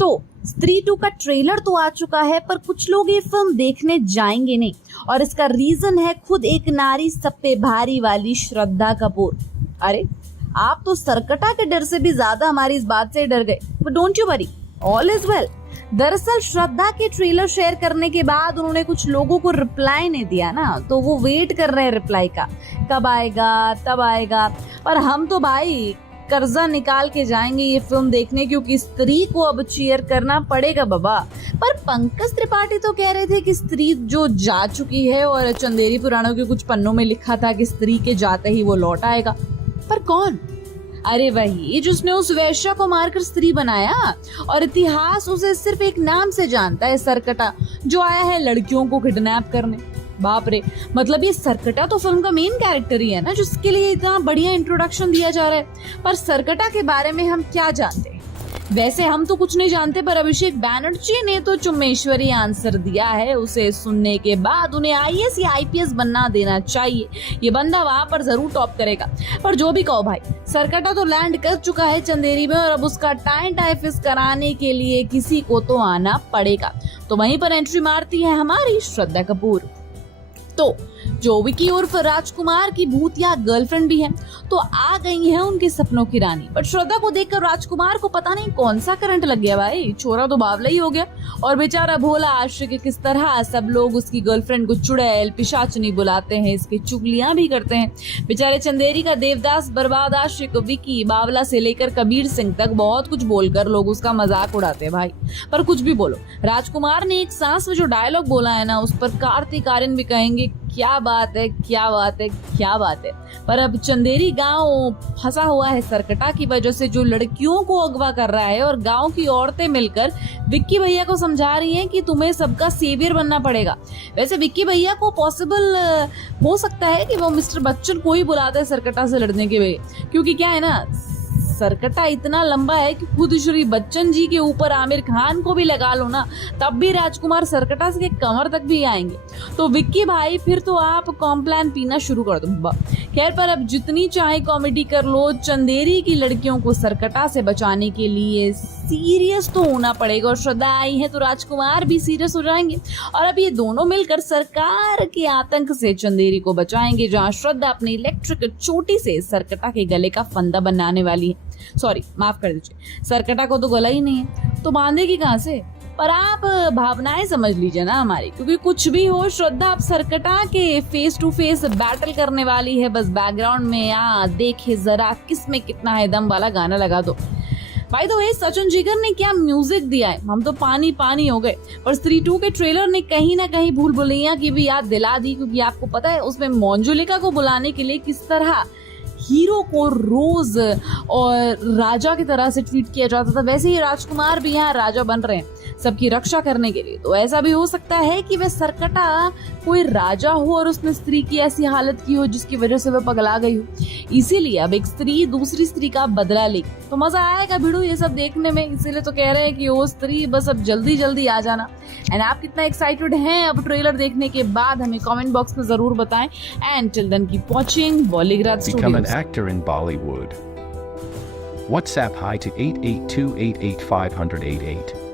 तो स्त्री 2 का ट्रेलर तो आ चुका है, पर कुछ लोग ये फिल्म देखने जाएंगे नहीं, और इसका रीजन है खुद एक नारी सब पे भारी वाली श्रद्धा कपूर। अरे आप तो सरकटा के डर से भी ज्यादा हमारी इस बात से डर गए, but don't you worry, all is well. दरअसल श्रद्धा के ट्रेलर शेयर करने के बाद उन्होंने कुछ लोगों को रिप्लाई नहीं दिया ना, तो वो वेट कर रहे हैं रिप्लाई का, कब आएगा तब आएगा। पर हम तो भाई कर्जा निकाल के जाएंगे ये फिल्म देखने, क्योंकि स्त्री को अब चीयर करना पड़ेगा बाबा। पर पंकज त्रिपाठी तो कह रहे थे कि स्त्री जो जा चुकी है, और चंदेरी पुराणों के कुछ पन्नों में लिखा था कि स्त्री के जाते ही वो लौट आएगा। पर कौन? अरे वही जिसने उस वैश्या को मारकर स्त्री बनाया, और इतिहास उसे सिर्फ एक नाम से जानता है, सरकटा, जो आया है लड़कियों को किडनैप करने। बाप रे, मतलब ये सरकटा तो फिल्म का मेन कैरेक्टर ही है ना, जिसके लिए इतना बढ़िया इंट्रोडक्शन दिया जा रहा है। पर सरकटा के बारे में हम क्या जानते हैं? वैसे हम तो कुछ नहीं जानते, पर अभिषेक बैनर्जी ने तो चुम्मेश्वरी आंसर दिया है। उसे सुनने के बाद उन्हें आईएएस या आईपीएस बनना देना चाहिए, ये बंदा वहां पर जरूर टॉप करेगा। पर जो भी कहो भाई, सरकटा तो लैंड कर चुका है चंदेरी में, और अब उसका टाइफिस कराने के लिए किसी को तो आना पड़ेगा। तो वहीं पर एंट्री मारती है हमारी श्रद्धा कपूर। तो जो विकी उर्फ राजकुमार की भूतिया गर्लफ्रेंड भी है, तो आ गई है उनके सपनों की रानी। पर श्रद्धा को देखकर राजकुमार को पता नहीं कौन सा करंट लग गया भाई, छोरा तो बावला ही हो गया। और बेचारा भोला आशिक किस तरह सब लोग उसकी गर्लफ्रेंड को चुड़ैल पिशाचनी बुलाते हैं, इसकी चुगलियां भी करते हैं। बेचारे चंदेरी का देवदास बर्बाद आशिक विकी बावला से लेकर कबीर सिंह तक बहुत कुछ बोलकर लोग उसका मजाक उड़ाते हैं भाई। पर कुछ भी बोलो, राजकुमार ने एक सांस में जो डायलॉग बोला है ना, उस पर कार्तिक आर्यन भी कहेंगे क्या बात है, क्या बात है, क्या बात है। पर अब चंदेरी गांव फंसा हुआ है सरकटा की वजह से, जो लड़कियों को अगवा कर रहा है, और गांव की औरतें मिलकर विक्की भैया को समझा रही हैं कि तुम्हें सबका सेवियर बनना पड़ेगा। वैसे विक्की भैया को पॉसिबल हो सकता है कि वो मिस्टर बच्चन को ही बुलाते हैं सरकटा से लड़ने के लिए, क्योंकि क्या है ना, सरकटा इतना लंबा है कि खुद श्री बच्चन जी के ऊपर आमिर खान को भी लगा लो ना, तब भी राजकुमार सरकटा से कमर तक भी आएंगे। तो विक्की भाई फिर तो आप कॉम्प्लान पीना शुरू कर दो। खैर, पर अब जितनी चाहे कॉमेडी कर लो, चंदेरी की लड़कियों को सरकटा से बचाने के लिए सीरियस तो होना पड़ेगा, और श्रद्धा आई है तो राजकुमार भी सीरियस हो जाएंगे, और अब ये दोनों मिलकर सरकार के आतंक से चंदेरी को बचाएंगे, जहां श्रद्धा अपनी इलेक्ट्रिक चोटी से सरकटा के गले का फंदा बनाने वाली है। सॉरी, माफ कर दीजिए, सरकटा को तो गला ही नहीं है, तो बांधेगी कहां से? पर आप भावनाएं समझ लीजिए ना हमारी, क्योंकि कुछ भी हो, श्रद्धा अब सरकटा के फेस टू फेस बैटल करने वाली है। बस बैकग्राउंड में देखे जरा किसमें कितना है दम वाला गाना लगा दो। भाई तो सचिन जिगर ने क्या म्यूजिक दिया है, हम तो पानी पानी हो गए। और स्त्री 2 के ट्रेलर ने कहीं ना कहीं भूल भुलैया की भी याद दिला दी, क्योंकि आपको पता है उसमें मंजुलिका को बुलाने के लिए किस तरह हीरो को रोज और राजा की तरह से ट्रीट किया जाता था, वैसे ही राजकुमार भी यहाँ राजा बन रहे हैं सबकी रक्षा करने के लिए। तो ऐसा भी हो सकता है कि वह सरकटा कोई राजा हो और उसने स्त्री की ऐसी हालत की हो जिसकी वजह से वह पगला गई हो, इसीलिए अब एक स्त्री दूसरी स्त्री का बदला लेगी। तो मजा आएगा भिड़ू ये सब देखने में, इसीलिए तो कह रहे हैं कि वो स्त्री बस अब जल्दी जल्दी आ जाना। एंड आप कितना एक्साइटेड हैं अब ट्रेलर देखने के बाद, हमें कमेंट बॉक्स में जरूर बताएं। And till then keep watching Bollygrad studios. Actor in Bollywood. WhatsApp hi to 8828850088.